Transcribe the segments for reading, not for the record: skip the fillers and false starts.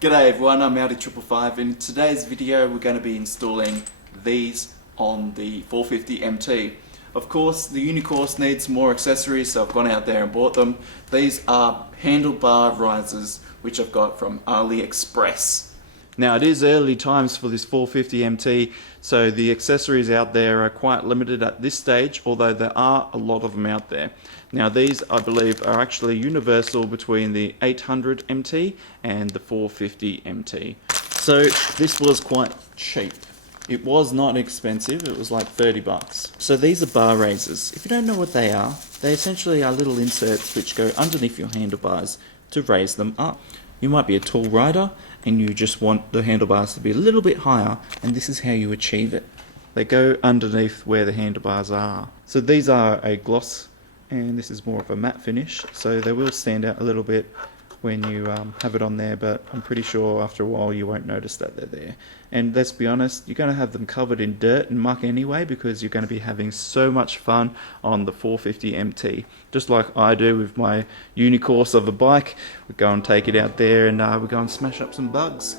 G'day everyone, I'm Audi555. In today's video we're going to be installing these on the 450 MT. Of course the Unicourse needs more accessories, so I've gone out there and bought them. These are handlebar risers which I've got from AliExpress. Now it is early times for this 450 MT, so the accessories out there are quite limited at this stage, although there are a lot of them out there. Now these, I believe, are actually universal between the 800 MT and the 450 MT. So this was quite cheap. It was not expensive, it was like 30 bucks. So these are bar raisers. If you don't know what they essentially are little inserts which go underneath your handlebars to raise them up. You might be a tall rider and you just want the handlebars to be a little bit higher, and this is how you achieve it. They go underneath where the handlebars are. So these are a gloss and this is more of a matte finish, so they will stand out a little bit when you have it on there, but I'm pretty sure after a while you won't notice that they're there. And let's be honest, you're going to have them covered in dirt and muck anyway, because you're going to be having so much fun on the 450 MT. Just like I do with my Unicourse of a bike. We go and take it out there and we go and smash up some bugs.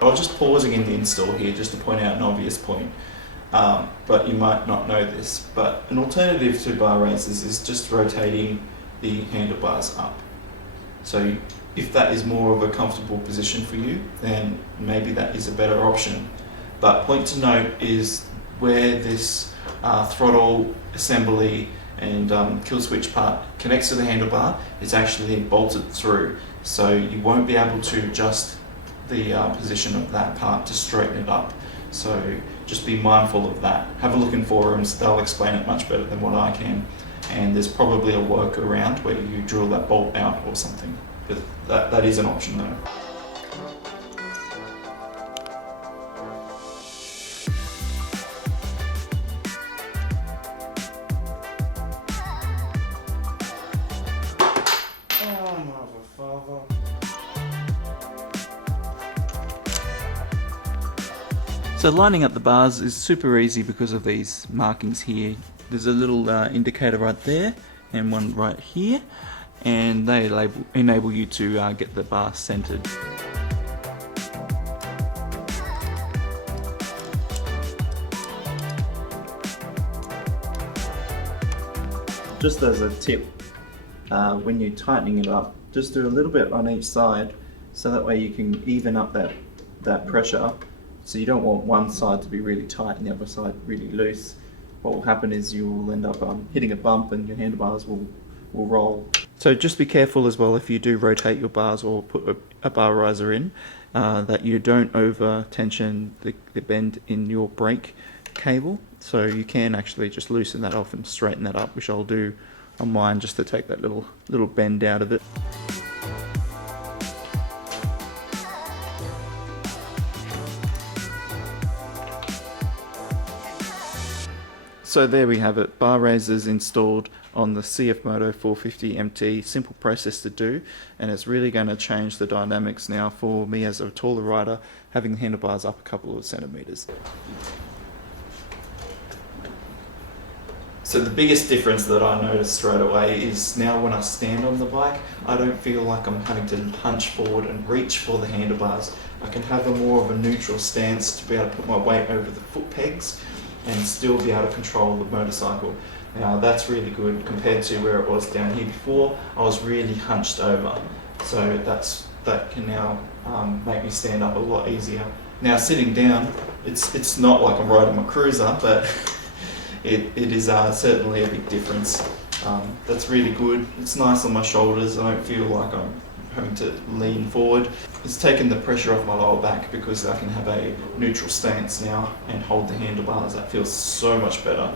I was just pausing in the install here just to point out an obvious point, but you might not know this, but an alternative to bar raisers is just rotating the handlebars up. So if that is more of a comfortable position for you, then maybe that is a better option. But point to note is where this throttle assembly and kill switch part connects to the handlebar, it's actually bolted through, so you won't be able to adjust the position of that part to straighten it up. So just be mindful of that. Have a look in forums, they'll explain it much better than what I can. And there's probably a workaround where you drill that bolt out or something. But that is an option though. So lining up the bars is super easy because of these markings here. There's a little indicator right there and one right here, and they enable you to get the bar centered. Just as a tip, when you're tightening it up, just do a little bit on each side, so that way you can even up that pressure. So you don't want one side to be really tight and the other side really loose. What will happen is you will end up hitting a bump and your handlebars will roll. So just be careful as well if you do rotate your bars or put a bar riser in, that you don't over tension the bend in your brake cable. So you can actually just loosen that off and straighten that up, which I'll do on mine just to take that little bend out of it. So there we have it, bar raisers installed on the CFMOTO 450 MT. Simple process to do, and it's really going to change the dynamics now for me as a taller rider, having the handlebars up a couple of centimeters. So the biggest difference that I noticed straight away is now when I stand on the bike, I don't feel like I'm having to punch forward and reach for the handlebars. I can have a more of a neutral stance to be able to put my weight over the foot pegs and still be able to control the motorcycle. Now that's really good compared to where it was down here before. I was really hunched over, so that can now make me stand up a lot easier. Now sitting down, it's not like I'm riding my cruiser, but it is certainly a big difference. That's really good. It's nice on my shoulders. I don't feel like I'm having to lean forward. It's taken the pressure off my lower back because I can have a neutral stance now and hold the handlebars. That feels so much better.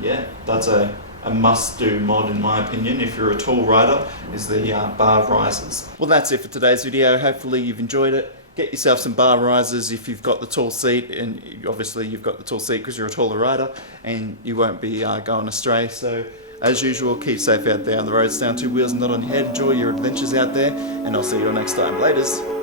Yeah, that's a must-do mod in my opinion if you're a tall rider, is the bar risers. Well, that's it for today's video. Hopefully you've enjoyed it. Get yourself some bar risers if you've got the tall seat, and obviously you've got the tall seat because you're a taller rider and you won't be going astray. So as usual, keep safe out there on the roads, down two wheels and not on your head. Enjoy your adventures out there, and I'll see you all next time. Laters.